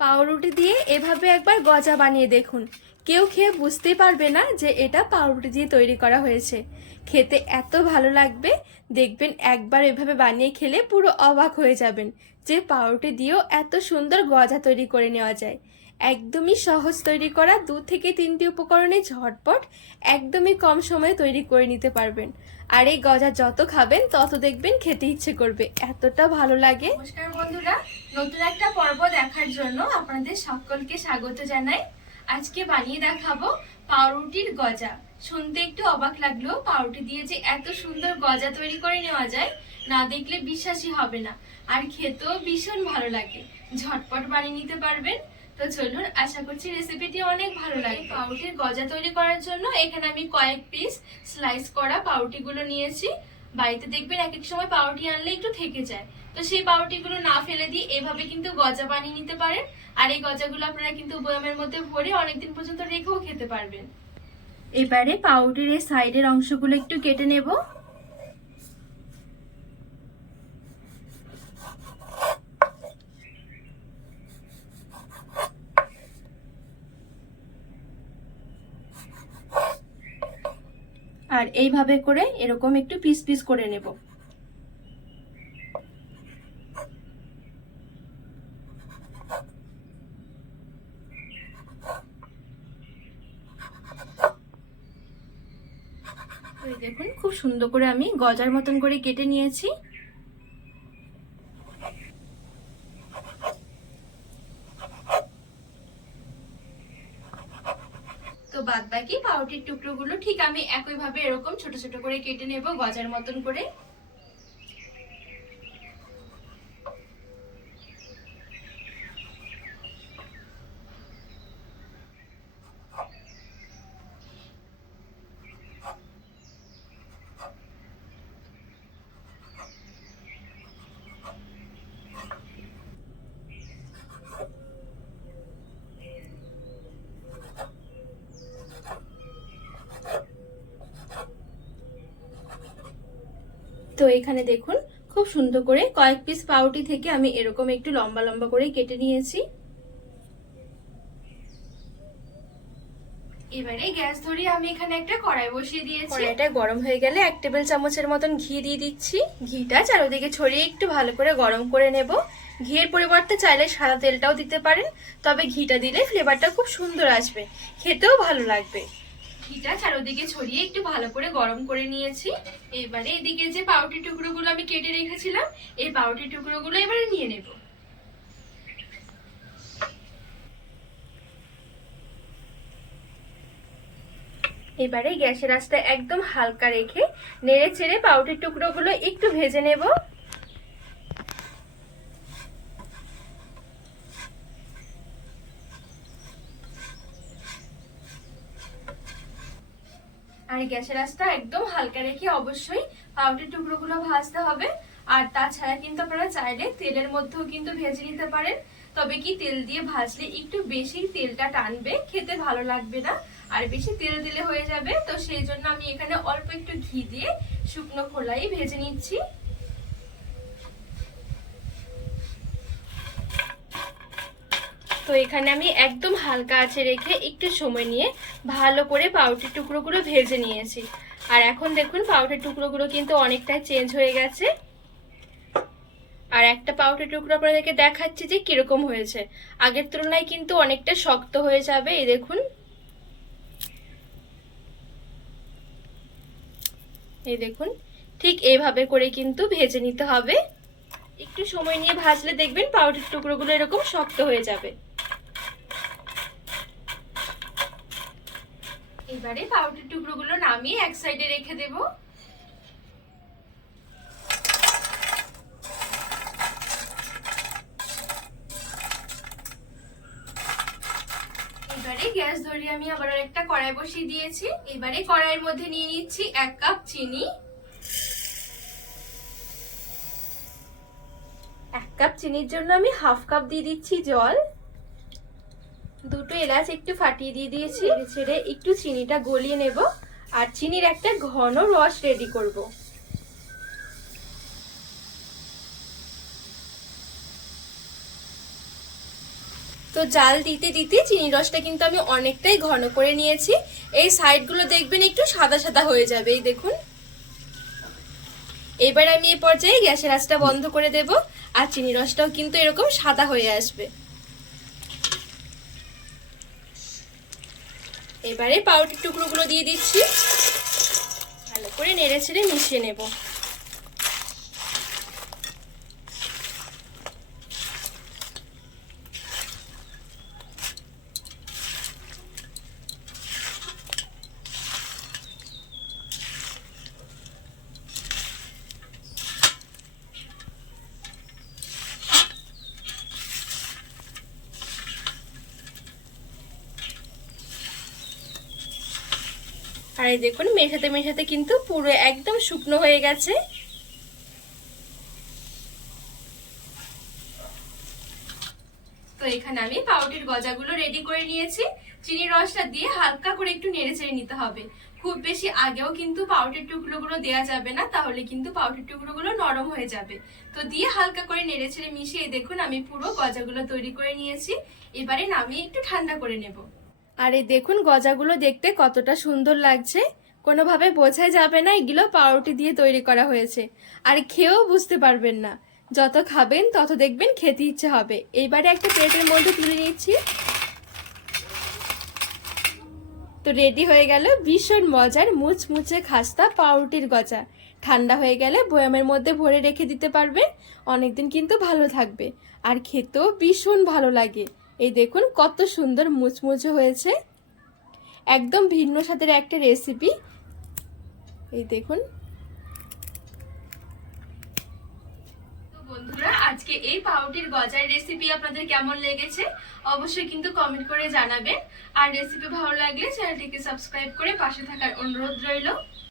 পাউরুটি দিয়ে এভাবে একবার গজা বানিয়ে দেখুন। কেউ খেয়ে বুঝতে পারবে না যে এটা পাউরুটি দিয়ে তৈরি করা হয়েছে। খেতে এত ভালো লাগবে, দেখবেন একবার এভাবে বানিয়ে খেলে পুরো অবাক হয়ে যাবেন যে পাউরুটি দিয়েও এত সুন্দর গজা তৈরি করে নেওয়া যায়। একদমই সহজ তৈরি করা দু থেকে তিনটি উপকরণে ঝটপট একদমই কম সময়ে তৈরি করে নিতে পারবেন। আর এই গজা যত খাবেন, তত দেখবেন খেতে ইচ্ছে করবে। এতটা ভালো লাগে। নমস্কার বন্ধুরা, নতুন একটা পর্ব দেখার জন্য আপনাদের সকলকে স্বাগত জানাই। আজকে বানিয়ে দেখাবো পাউরুটির গজা। শুনতে একটু অবাক লাগল, পাউরুটি দিয়ে যে এত সুন্দর গজা তৈরি করে নেওয়া যায়, না দেখলে বিশ্বাসই হবে না। আর খেতেও ভীষণ ভালো লাগে। ঝটপট বানিয়ে নিতে পারবেন। তো চলুন আশা করছি রেসিপিটি অনেক ভালো লাগে পাউরুটির গজা তৈরি করার জন্য এখানে আমি কয়েক পিস স্লাইস করা পাউরুটিগুলো নিয়েছি। বাড়িতে দেখবেন এক এক সময় পাউটি আনলে একটু থেকে যায়। তো সেই পাউরুটিগুলো না ফেলে দিয়ে এভাবে কিন্তু গজা বানিয়ে নিতে পারেন। আর এই গজাগুলো আপনারা কিন্তু বয়ামের মধ্যে ভরে অনেকদিন পর্যন্ত রেখেও খেতে পারবেন। এবারে পাউরুটির এই সাইডের অংশগুলো একটু কেটে নেব। আর এইভাবে করে এরকম একটু পিস পিস করে নেব। দেখুন, খুব সুন্দর করে আমি গজার মতন করে কেটে নিয়েছি। তো বাদ বাকি পাউরুটির টুকরোগুলো ঠিক আমি একইভাবে এরকম ছোট ছোট করে কেটে নেব গজার মতন করে। তো এখানে দেখুন, খুব সুন্দর করে কয়েক পিস পাউটি থেকে আমি এরকম একটু লম্বা লম্বা করে কেটে নিয়েছি। এবারে গ্যাস ধরিয়ে আমি এখানে একটা কড়াই বসিয়ে দিয়েছি। কড়াইটা গরম হয়ে গেলে এক টেবিল চামচের মতন ঘি দিয়ে দিচ্ছি। ঘিটা চারিদিকে ছড়িয়ে একটু ভালো করে গরম করে নেব। ঘিয়ের পরিবর্তে চাইলে সাদা তেলটাও দিতে পারেন, তবে ঘিটা দিলে ফ্লেভারটা খুব সুন্দর আসবে, খেতেও ভালো লাগবে। ঘিটা চারোদিকে ছড়িয়ে একটু ভালো করে গরম করে নিয়েছি। এবারে এদিকে যে পাউরুটি টুকরোগুলো আমি কেটে রেখেছিলাম, এই পাউরুটি টুকরোগুলো এবারে নিয়ে নেব। এবারে গ্যাসের আঁচটা একদম হালকা রেখে নেড়ে চেড়ে পাউরুটির টুকরোগুলো একটু ভেজে নেব। আর গ্যাসের আঁচটা একদম হালকা রেখে অবশ্যই পাউডার টুকরোগুলো ভাজতে হবে। আর তাছাড়া কিন্তু আপনারা চাইলে তেলের মধ্যেও কিন্তু ভেজে নিতে পারেন। তবে কি তেল দিয়ে ভাজলে একটু বেশি তেলটা টানবে, খেতে ভালো লাগবে না। আর বেশি তেল দিলে হয়ে যাবে। তো সেই জন্য আমি এখানে অল্প একটু ঘি দিয়ে শুকনো খোলাই ভেজে নিচ্ছি। তো এখানে আমি একদম হালকা আছে রেখে একটু সময় নিয়ে ভালো করে পাউরুটির টুকরোগুলো ভেজে নিয়েছি। আর এখন দেখুন পাউরুটির টুকরোগুলো কিন্তু অনেকটাই চেঞ্জ হয়ে গেছে। আর একটা পাউটির টুকরো আপনাদেরকে দেখাচ্ছি যে কীরকম হয়েছে। আগের তুলনায় কিন্তু অনেকটা শক্ত হয়ে যাবে, এই দেখুন। এই দেখুন, ঠিক এইভাবে করে কিন্তু ভেজে নিতে হবে। একটু সময় নিয়ে ভাজলে দেখবেন পাউরুটির টুকরোগুলো এরকম শক্ত হয়ে যাবে। এবারে পাউরুটির টুকরোগুলো নামিয়ে এক সাইডে রেখে দেব। এবারে গ্যাস ধরিয়ে আমি আবার একটা কড়াই বসিয়ে দিয়েছি। এবারে কড়াইয়ের মধ্যে নিয়ে নিচ্ছি এক কাপ চিনি। এক কাপ চিনির জন্য আমি হাফ কাপ দিয়ে দিচ্ছি জল। দুটো এলাচ একটু ফাটিয়ে দিয়ে দিয়েছি ছেড়ে একটু চিনিটা গলিয়ে নেব, আর চিনির একটা ঘন রস রেডি করব। তো জাল দিতে দিতে চিনি রসটা কিন্তু আমি অনেকটাই ঘন করে নিয়েছি, এই সাইডগুলো দেখবেন একটু সাদা সাদা হয়ে যাবে, এই দেখুন। এবার আমি এই পর্যায়ে গ্যাসের আঁচটা বন্ধ করে দেব, আর চিনি রসটাও কিন্তু এরকম সাদা হয়ে আসবে। এবারে পাউরুটির টুকরোগুলো দিয়ে দিচ্ছি। ভালো করে নেড়ে ছেড়ে মিশিয়ে নেব। আর এই দেখুন, মেশাতে মেশাতে কিন্তু পুরো একদম শুকনো হয়ে গেছে। তো এখানে আমি পাউরুটির গজাগুলো রেডি করে নিয়েছি। চিনির রসটা দিয়ে হালকা করে একটু নেড়ে চেড়ে নিতে হবে। খুব বেশি আগেও কিন্তু পাউরুটির টুকরোগুলো দেওয়া যাবে না, তাহলে কিন্তু পাউরুটির টুকরোগুলো নরম হয়ে যাবে। তো দিয়ে হালকা করে নেড়ে ছেড়ে মিশিয়ে দেখুন, আমি পুরো গজাগুলো তৈরি করে নিয়েছি। এবারে নামিয়ে একটু ঠান্ডা করে নেব। আর এই দেখুন, গজাগুলো দেখতে কতটা সুন্দর লাগছে। কোনোভাবে বোঝাই যাবে না, এগুলো পাউরুটি দিয়ে তৈরি করা হয়েছে। আর খেয়েও বুঝতে পারবেন না। যত খাবেন, তত দেখবেন খেতে ইচ্ছে হবে। এইবারে একটা প্লেটের মধ্যে তুলে নিচ্ছি। তো রেডি হয়ে গেল ভীষণ মজার মুচমুচে খাস্তা পাউরুটির গজা। ঠান্ডা হয়ে গেলে বয়ামের মধ্যে ভরে রেখে দিতে পারবেন। অনেকদিন কিন্তু ভালো থাকবে। আর খেতেও ভীষণ ভালো লাগে। এই দেখুন, কত সুন্দর মুচমুচে হয়েছে। একদম ভিন্ন স্বাদের একটা রেসিপি এই দেখুন। বন্ধুরা, আজকে এই পাউরুটির গজার রেসিপি আপনাদের কেমন লেগেছে অবশ্যই কিন্তু কমেন্ট করে জানাবেন। আর রেসিপি ভালো লাগলে চ্যানেলটিকে সাবস্ক্রাইব করে পাশে থাকার অনুরোধ রইল।